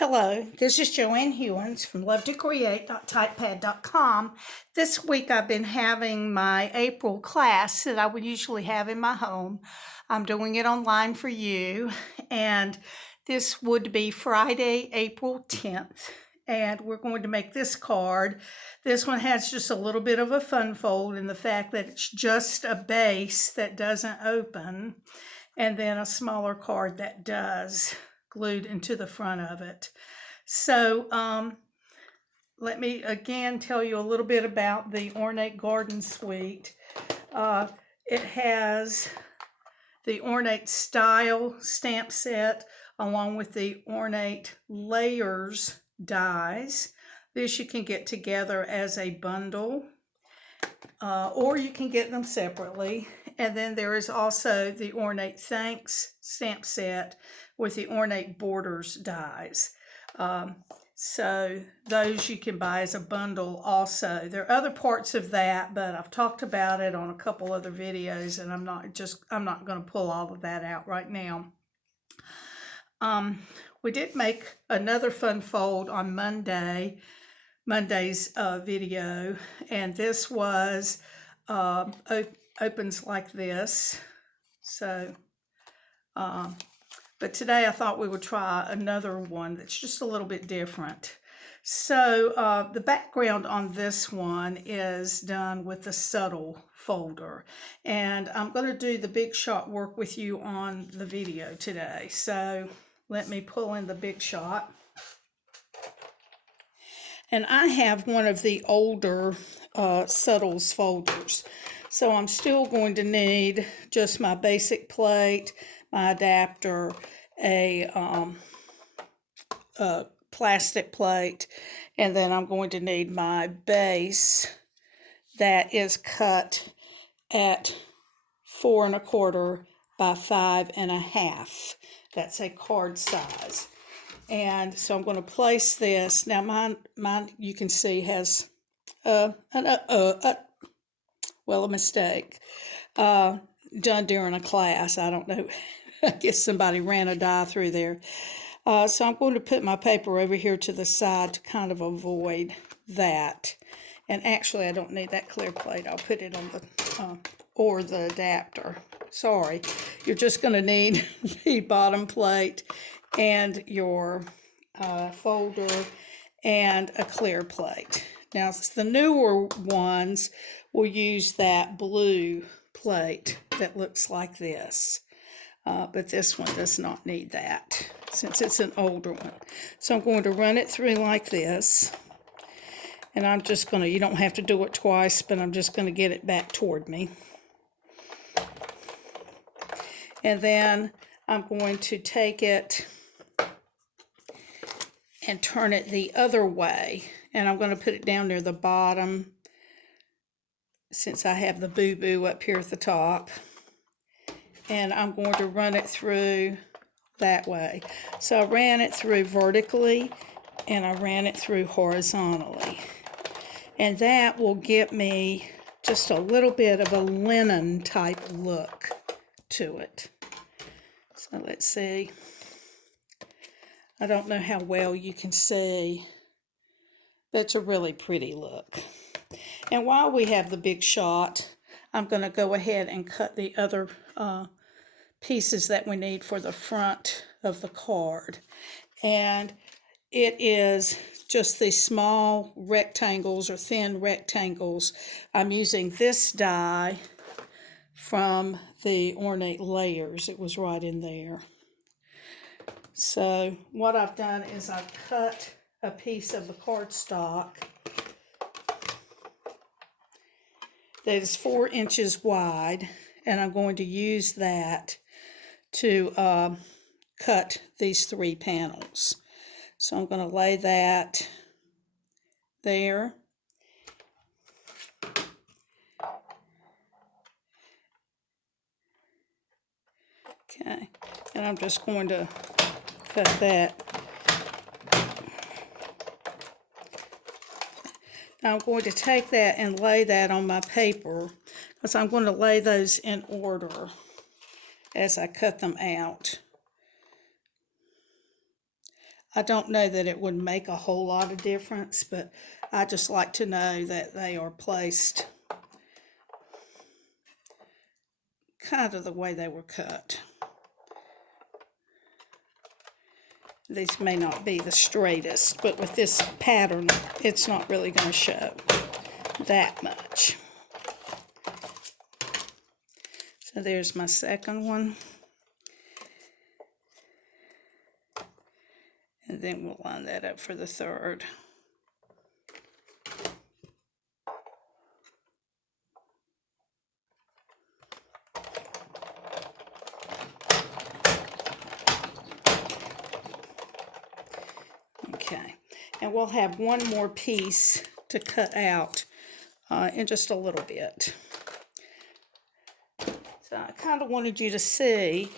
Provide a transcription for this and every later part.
Hello, this is Joanne Hewins from LoveToCreate.typepad.com. This week I've been having my April class that I would usually have in my home. I'm doing it online for you, and this would be Friday, April 10th. And we're going to make this card. This one has just a little bit of a fun fold in the fact that it's just a base that doesn't open, and then a smaller card that does, glued into the front of it. So let me again tell you a little bit about the Ornate Garden Suite. It has the Ornate Style stamp set along with the Ornate Layers dies. This you can get together as a bundle, or you can get them separately. And then there is also the Ornate Thanks stamp set with the Ornate Borders dies. So those you can buy as a bundle also. There are other parts of that, but I've talked about it on a couple other videos, and I'm not going to pull all of that out right now. We did make another fun fold on Monday's video, and this was opens like this. So but today I thought we would try another one that's just a little bit different. So the background on this one is done with the subtle folder, and I'm going to do the big shot work with you on the video today. So let me pull in the big shot. And I have one of the older subtles folders. So I'm still going to need just my basic plate, my adapter, a plastic plate, and then I'm going to need my base that is cut at 4 1/4 by 5 1/2. That's a card size. And so I'm going to place this. Now mine you can see has a mistake done during a class. I don't know. I guess somebody ran a die through there. So I'm going to put my paper over here to the side to kind of avoid that. And actually, I don't need that clear plate. I'll put it on the or the adapter. Sorry, you're just going to need the bottom plate and your folder and a clear plate. Now, the newer ones will use that blue plate that looks like this, but this one does not need that since it's an older one. So I'm going to run it through like this, and I'm just going to, you don't have to do it twice, but I'm just going to get it back toward me. And then I'm going to take it and turn it the other way, and I'm going to put it down near the bottom since I have the boo-boo up here at the top, and I'm going to run it through that way. So I ran it through vertically and I ran it through horizontally, and that will give me just a little bit of a linen type look to it. So let's see. I don't know how well you can see, but it's a really pretty look. And while we have the big shot, I'm going to go ahead and cut the other pieces that we need for the front of the card. And it is just these small rectangles or thin rectangles. I'm using this die from the Ornate Layers. It was right in there. So what I've done is I've cut a piece of the cardstock that is 4 inches wide, and I'm going to use that to cut these 3 panels. So I'm going to lay that there. Okay, and I'm just going to cut that. Now I'm going to take that and lay that on my paper, because I'm going to lay those in order as I cut them out. I don't know that it would make a whole lot of difference, but I just like to know that they are placed kind of the way they were cut. These may not be the straightest, but with this pattern, it's not really going to show that much. So there's my second one. And then we'll line that up for the third. Okay, and we'll have one more piece to cut out in just a little bit. So I kind of wanted you to see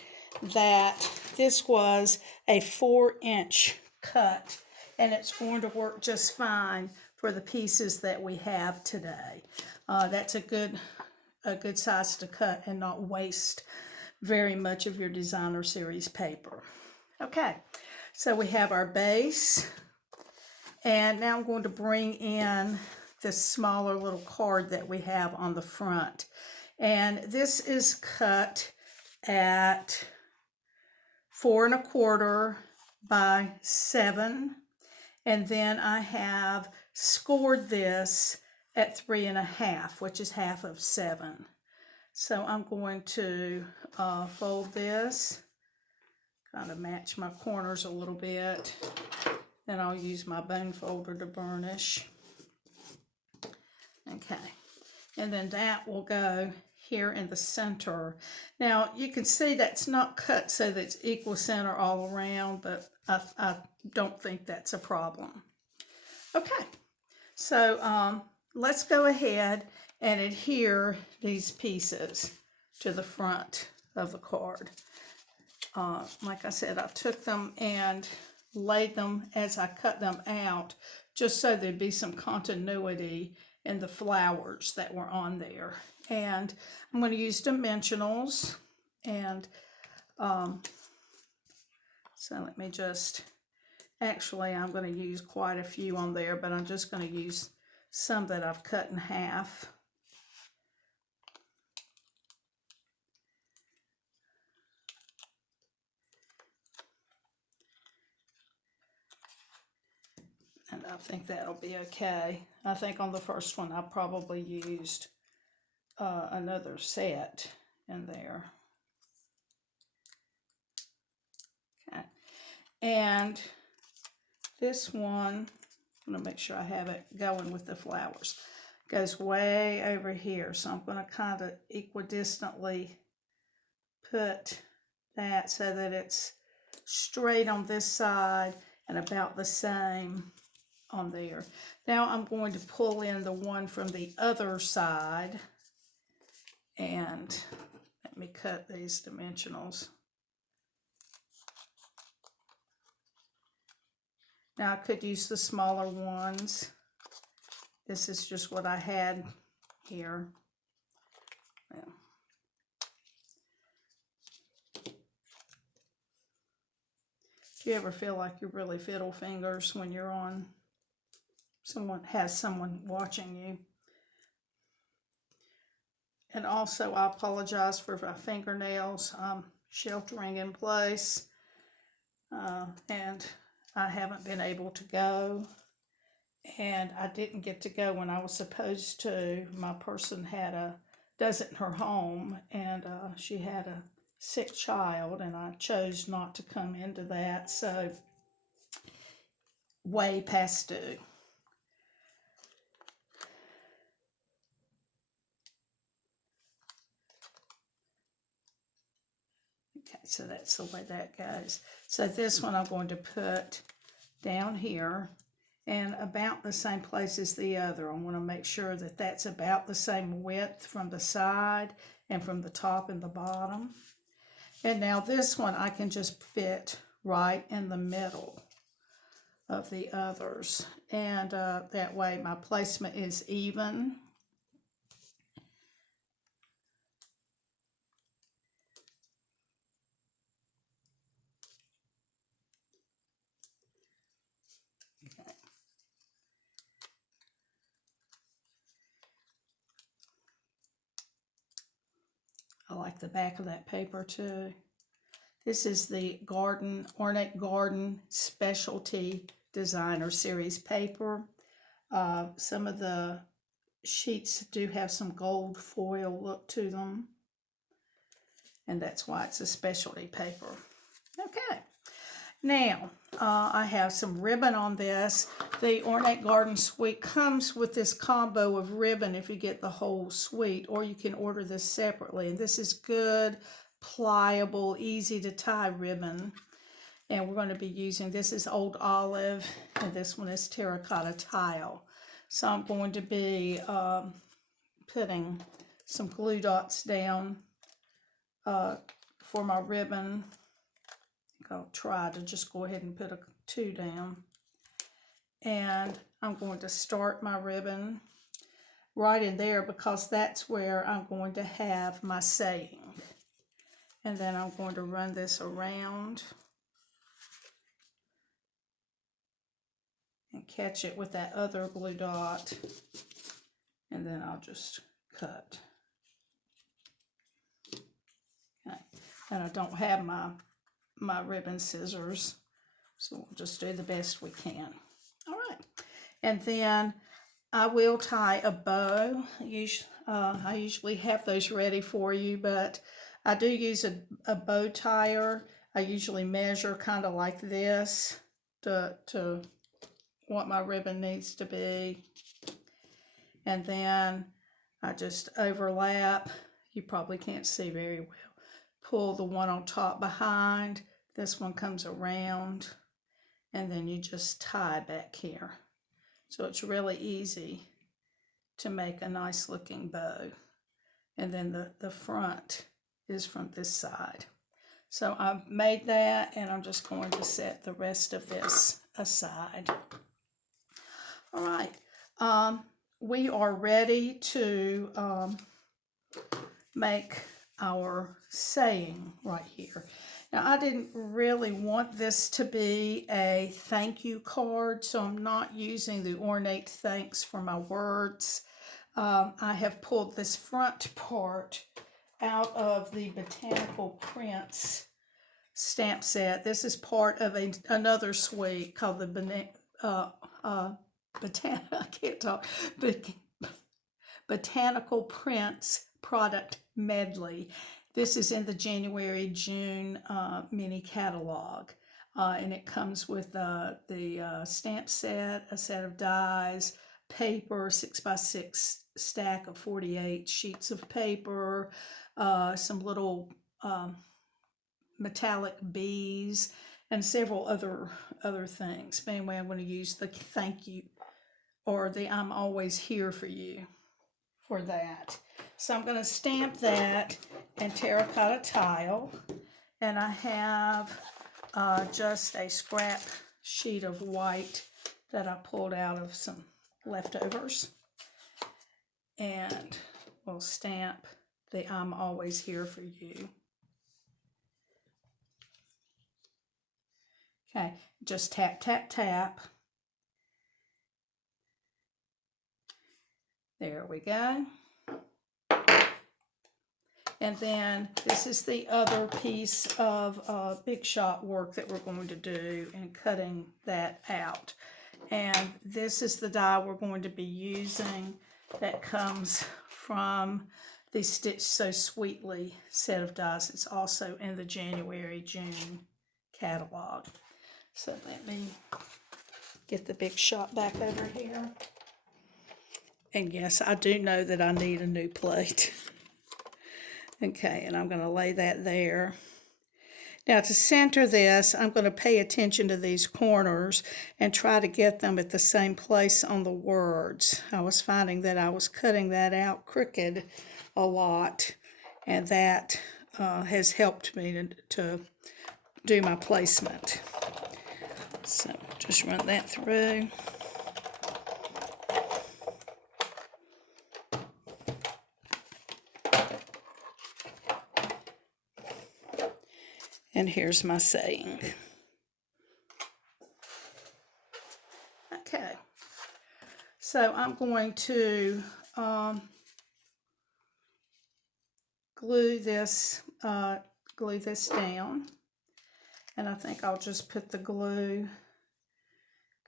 that this was a 4-inch cut, and it's going to work just fine for the pieces that we have today. That's a good size to cut and not waste very much of your designer series paper. Okay, so we have our base, and now I'm going to bring in this smaller little card that we have on the front. And this is cut at 4 1/4 by 7. And then I have scored this at 3 1/2, which is half of 7. So I'm going to fold this, kind of match my corners a little bit. Then I'll use my bone folder to burnish. Okay, and then that will go here in the center. Now you can see that's not cut so that it's equal center all around, but I don't think that's a problem. Okay, so let's go ahead and adhere these pieces to the front of the card. Like I said, I took them and laid them as I cut them out, just so there'd be some continuity in the flowers that were on there. And I'm going to use dimensionals, and so let me just, actually I'm going to use quite a few on there, but I'm just going to use some that I've cut in half. And I think that'll be okay. I think on the first one I probably used another set in there. Okay. And this one, I'm going to make sure I have it going with the flowers, goes way over here. So I'm going to kind of equidistantly put that so that it's straight on this side and about the same on there. Now I'm going to pull in the one from the other side, and let me cut these dimensionals. Now I could use the smaller ones. This is just what I had here. Well, do you ever feel like you really fiddle fingers when you're on someone watching you? And also, I apologize for my fingernails. I'm sheltering in place, and I haven't been able to go, and I didn't get to go when I was supposed to. My person does it in her home, and she had a sick child, and I chose not to come into that, so way past due. Okay, so that's the way that goes. So this one I'm going to put down here and about the same place as the other. I want to make sure that that's about the same width from the side and from the top and the bottom. And now this one I can just fit right in the middle of the others. And that way my placement is even. like the back of that paper too. This is the Ornate Garden Specialty Designer Series paper. Some of the sheets do have some gold foil look to them, and that's why it's a specialty paper. Okay, now I have some ribbon on this. The Ornate Garden Suite comes with this combo of ribbon if you get the whole suite, or you can order this separately. And this is good, pliable, easy to tie ribbon. And we're going to be using, this is Old Olive, and this one is Terracotta Tile. So I'm going to be putting some glue dots down for my ribbon. I'll try to just go ahead and put 2 down. And I'm going to start my ribbon right in there because that's where I'm going to have my saying. And then I'm going to run this around and catch it with that other glue dot. And then I'll just cut. Okay. And I don't have my ribbon scissors, so we'll just do the best we can. All right, and then I will tie a bow. I usually have those ready for you, but I do use a bow tire. I usually measure kind of like this to what my ribbon needs to be, and then I just overlap. You probably can't see very well. Pull the one on top behind. This one comes around, and then you just tie back here. So it's really easy to make a nice looking bow. And then the front is from this side. So I've made that, and I'm just going to set the rest of this aside. All right, we are ready to make our saying right here. Now, I didn't really want this to be a thank you card, so I'm not using the ornate thanks for my words. I have pulled this front part out of the Botanical Prints stamp set. This is part of another suite called the Botanical Prints Product Medley. This is in the January-June mini catalog, and it comes with the stamp set, a set of dies, paper, 6x6 stack of 48 sheets of paper, some little metallic bees, and several other things. But anyway, I'm going to use the thank you or the I'm always here for you for that. So I'm going to stamp that in terracotta tile, and I have just a scrap sheet of white that I pulled out of some leftovers, and we'll stamp the I'm always here for you. Okay, just tap, tap, tap. There we go. And then this is the other piece of big shot work that we're going to do in cutting that out. And this is the die we're going to be using that comes from the Stitch So Sweetly set of dies. It's also in the January-June catalog. So let me get the big shot back over here. And yes, I do know that I need a new plate. Okay, and I'm going to lay that there. Now to center this, I'm going to pay attention to these corners and try to get them at the same place on the words. I was finding that I was cutting that out crooked a lot, and that has helped me to do my placement. So just run that through. And here's my saying. Okay, so I'm going to go glue this down. And I think I'll just put the glue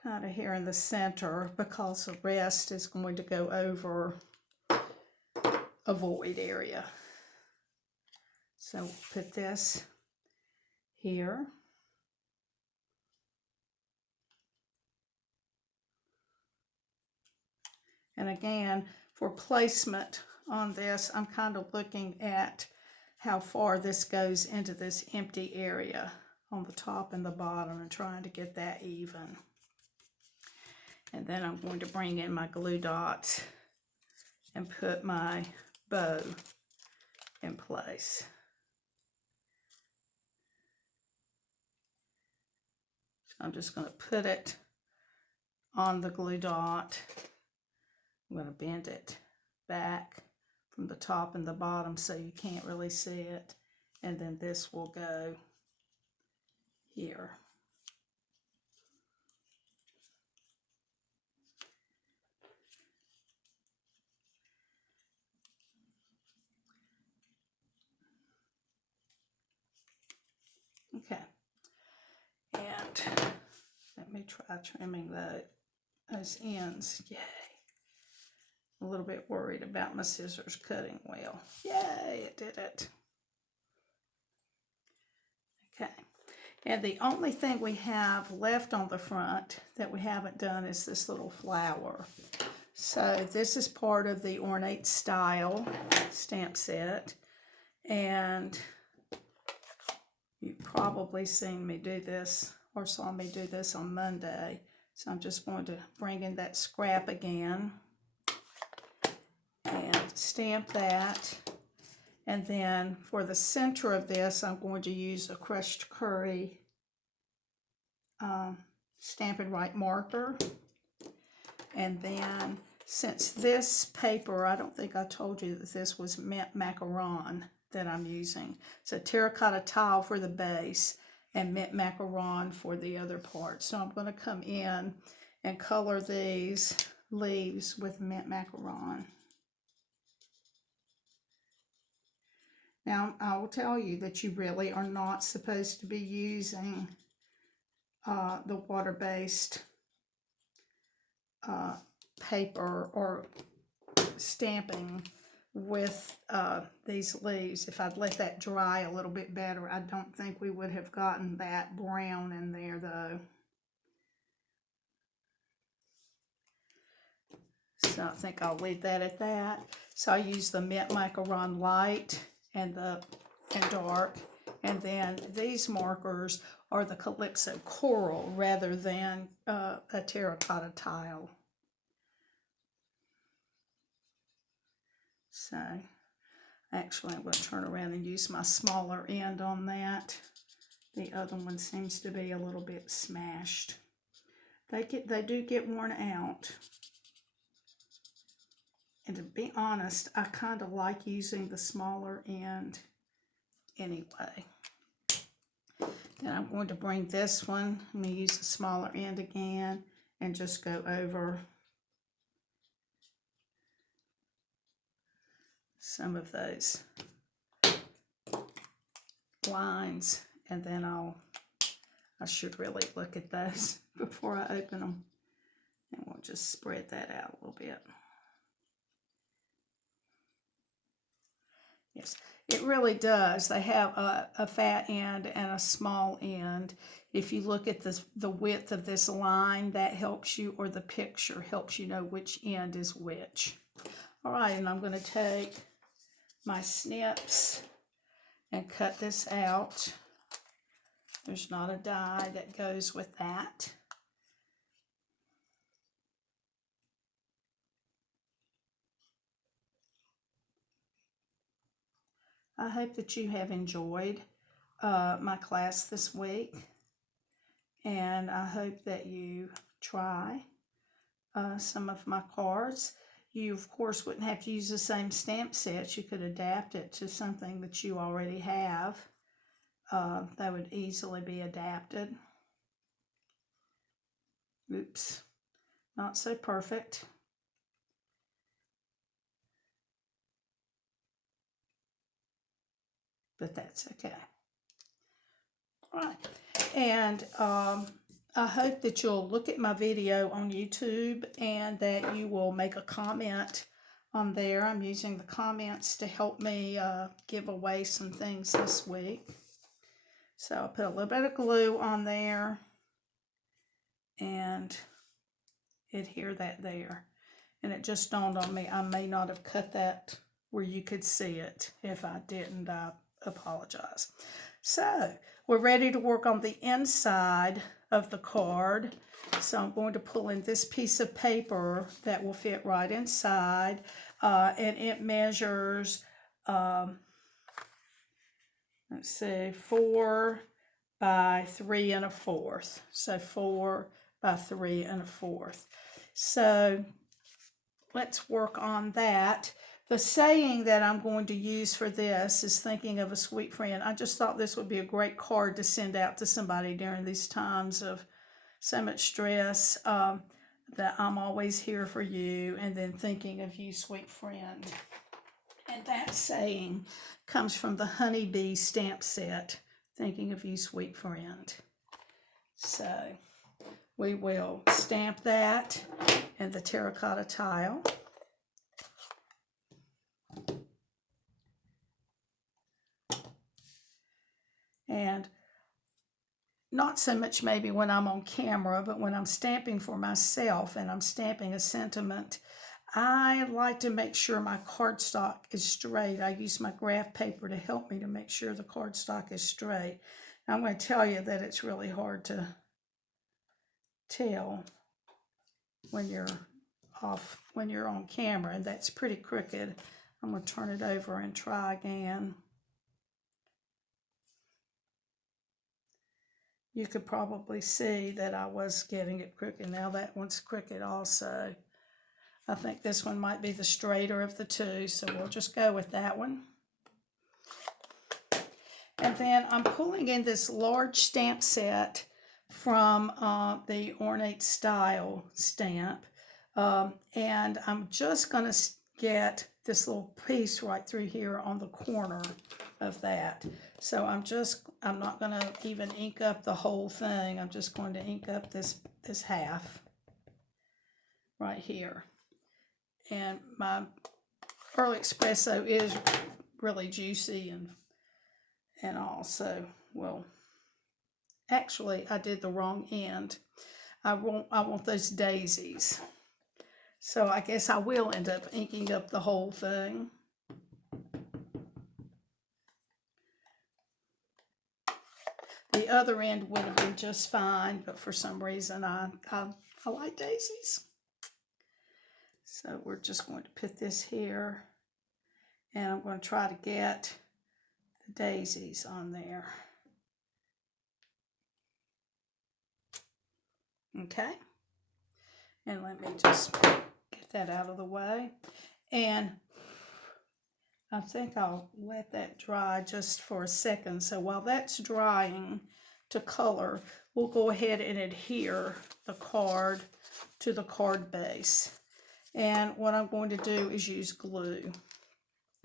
kind of here in the center because the rest is going to go over a void area. So put this here. And again, for placement on this, I'm kind of looking at how far this goes into this empty area on the top and the bottom and trying to get that even. And then I'm going to bring in my glue dots and put my bow in place. So I'm just going to put it on the glue dot. I'm going to bend it back from the top and the bottom so you can't really see it. And then this will go here. Okay. And let me try trimming those ends. Yay. A little bit worried about my scissors cutting well. Yay, it did it. Okay. And the only thing we have left on the front that we haven't done is this little flower. So this is part of the Ornate Style stamp set. And you've probably seen me do this or saw me do this on Monday. So I'm just going to bring in that scrap again and stamp that. And then for the center of this, I'm going to use a crushed curry Stampin' Right marker. And then since this paper, I don't think I told you that this was mint macaron that I'm using. So terracotta tile for the base and mint macaron for the other part. So I'm going to come in and color these leaves with mint macaron. Now, I will tell you that you really are not supposed to be using the water-based paper or stamping with these leaves. If I'd let that dry a little bit better, I don't think we would have gotten that brown in there, though. So I think I'll leave that at that. So I use the mint macaron light and dark, and then these markers are the Calypso Coral rather than a terracotta tile. So actually I'm going to turn around and use my smaller end on that. The other one seems to be a little bit smashed. They do get worn out. And to be honest, I kind of like using the smaller end anyway. Then I'm going to bring this one, I'm going to use the smaller end again and just go over some of those lines, and then I should really look at those before I open them, and we'll just spread that out a little bit. Yes, it really does. They have a fat end and a small end. If you look at the width of this line, that helps you, or the picture helps you know which end is which. All right, and I'm going to take my snips and cut this out. There's not a die that goes with that. I hope that you have enjoyed my class this week, and I hope that you try some of my cards. You, of course, wouldn't have to use the same stamp sets. You could adapt it to something that you already have. That would easily be adapted. Oops, not so perfect. but that's okay. All right, and I hope that you'll look at my video on YouTube and that you will make a comment on there. I'm using the comments to help me give away some things this week. So I'll put a little bit of glue on there and adhere that there. And it just dawned on me, I may not have cut that where you could see it. If I didn't, I apologize. So we're ready to work on the inside of the card. So I'm going to pull in this piece of paper that will fit right inside. And it measures, let's see, 4 by 3 1/4. So 4 by 3 1/4. So let's work on that. The saying that I'm going to use for this is thinking of a sweet friend. I just thought this would be a great card to send out to somebody during these times of so much stress, that I'm always here for you, and then thinking of you, sweet friend. And that saying comes from the Honeybee stamp set, thinking of you, sweet friend. So we will stamp that in the terracotta tile. And not so much maybe when I'm on camera, but when I'm stamping for myself and I'm stamping a sentiment, I like to make sure my cardstock is straight. I use my graph paper to help me to make sure the cardstock is straight. Now, I'm going to tell you that it's really hard to tell when you're on camera, and that's pretty crooked. I'm going to turn it over and try again. You could probably see that I was getting it crooked. Now that one's crooked also. I think this one might be the straighter of the two, so we'll just go with that one. And then I'm pulling in this large stamp set from the Ornate Style stamp. And I'm just going to get this little piece right through here on the corner of that. So I'm not going to even ink up the whole thing. I'm just going to ink up this half right here. And my Early Espresso is really juicy and also, well, actually I did the wrong end. I want those daisies. So I guess I will end up inking up the whole thing. The other end would have been just fine, but for some reason I like daisies. So we're just going to put this here, and I'm going to try to get the daisies on there. Okay. And let me just get that out of the way. And I think I'll let that dry just for a second. So while that's drying to color, we'll go ahead and adhere the card to the card base. And what I'm going to do is use glue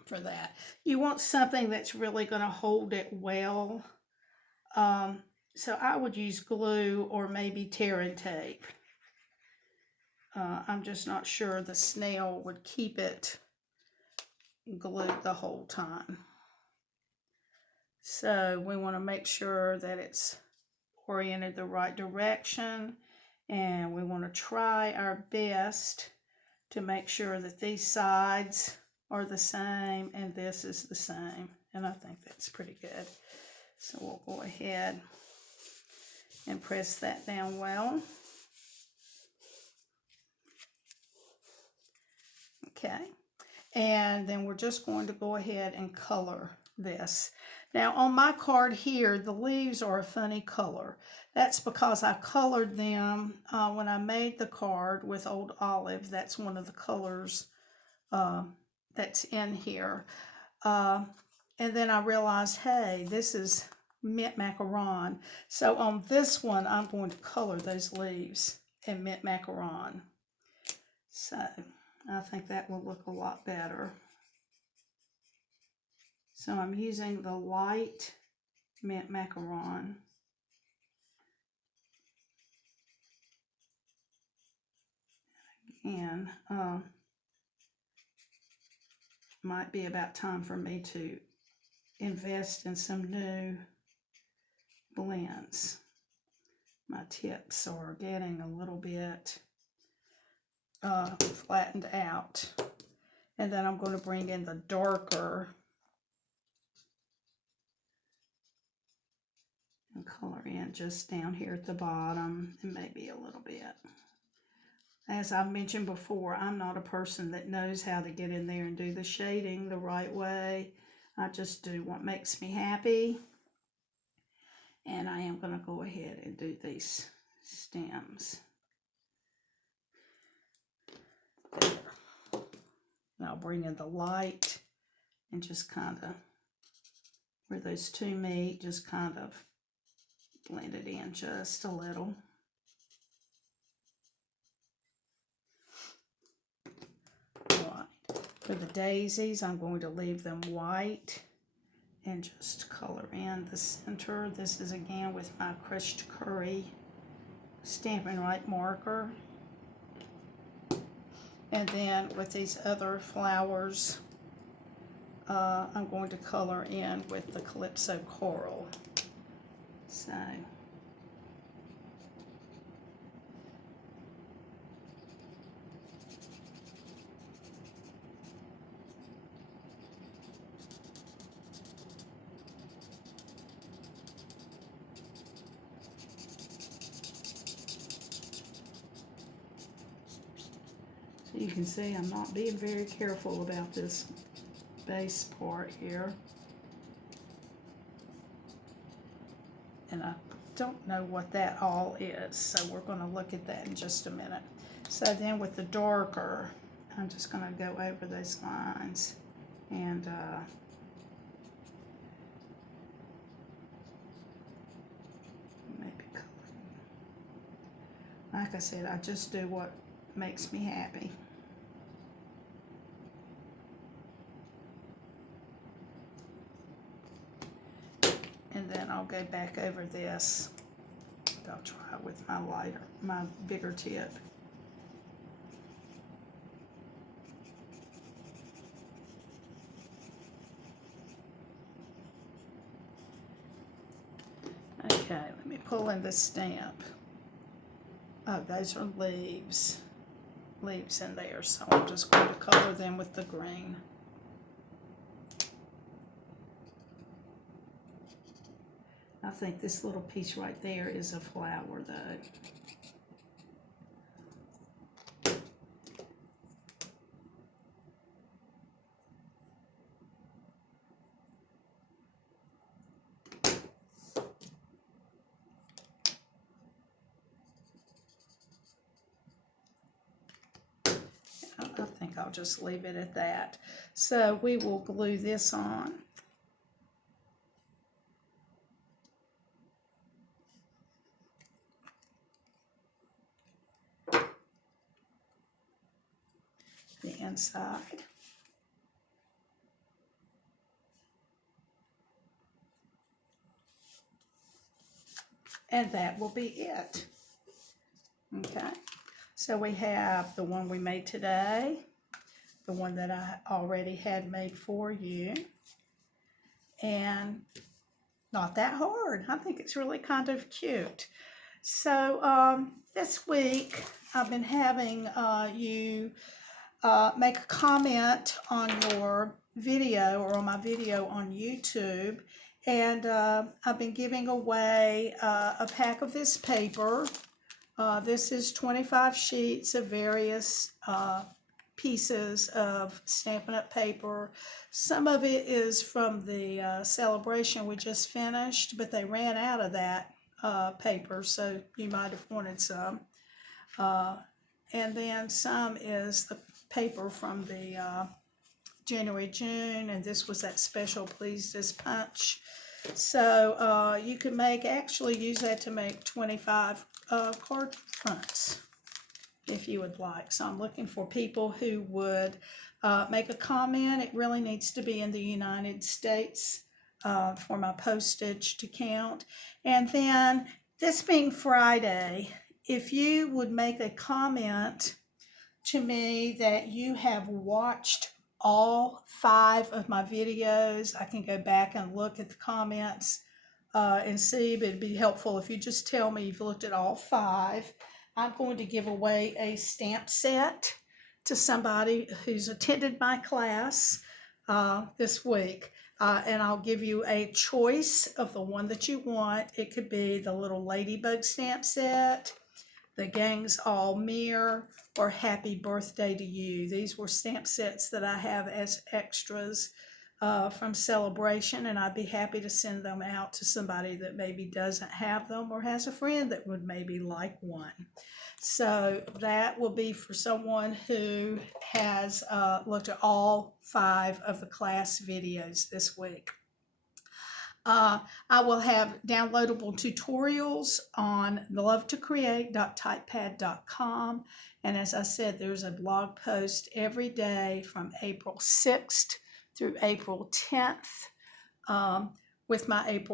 for that. You want something that's really going to hold it well. So I would use glue or maybe tear and tape. I'm just not sure the snail would keep it glued the whole time. So we want to make sure that it's oriented the right direction, and we want to try our best to make sure that these sides are the same and this is the same, and I think that's pretty good. So we'll go ahead and press that down well. Okay. And then we're just going to go ahead and color this. Now on my card here, the leaves are a funny color. That's because I colored them when I made the card with Old Olive. That's one of the colors that's in here. And then I realized, hey, this is mint macaron. So on this one, I'm going to color those leaves in mint macaron. So I think that will look a lot better. So I'm using the light mint macaron. And might be about time for me to invest in some new blends. My tips are getting a little bit flattened out. And then I'm going to bring in the darker and color in just down here at the bottom and maybe a little bit. As I've mentioned before, I'm not a person that knows how to get in there and do the shading the right way. I just do what makes me happy. And I am going to go ahead and do these stems. There. And I'll bring in the light and just kind of, where those two meet, just kind of blend it in just a little. For the daisies, I'm going to leave them white and just color in the center. This is again with my crushed curry Stampin' Right marker. And then with these other flowers, I'm going to color in with the Calypso Coral. So you can see I'm not being very careful about this base part here. And I don't know what that all is, so we're going to look at that in just a minute. So then with the darker, I'm just going to go over those lines and maybe color. Like I said, I just do what makes me happy. And then I'll go back over this. I'll try it with my bigger tip. Okay, let me pull in the stamp. Oh, those are leaves. Leaves in there, so I'm just going to color them with the green. I think this little piece right there is a flower, though. I think I'll just leave it at that. So we will glue this on. The inside. And that will be it. Okay, so we have the one we made today, the one that I already had made for you, and not that hard. I think it's really kind of cute. So this week I've been having you make a comment on your video or on my video on YouTube, and I've been giving away a pack of this paper. This is 25 sheets of various pieces of Stampin' Up! Paper. Some of it is from the celebration we just finished, but they ran out of that paper, so you might have wanted some. And then some is the paper from the January, June, and this was that special Pleased as Punch. So you can actually use that to make 25 card fronts if you would like. So I'm looking for people who would make a comment. It really needs to be in the United States for my postage to count. And then this being Friday, if you would make a comment to me that you have watched all 5 of my videos, I can go back and look at the comments and see, but it'd be helpful if you just tell me you've looked at all 5. I'm going to give away a stamp set to somebody who's attended my class this week. And I'll give you a choice of the one that you want. It could be the little ladybug stamp set, the Gangs All Mirror, or Happy Birthday to You. These were stamp sets that I have as extras from Celebration, and I'd be happy to send them out to somebody that maybe doesn't have them or has a friend that would maybe like one. So that will be for someone who has looked at all 5 of the class videos this week. I will have downloadable tutorials on lovetocreate.typepad.com. And as I said, there's a blog post every day from April 6th through April 10th with my April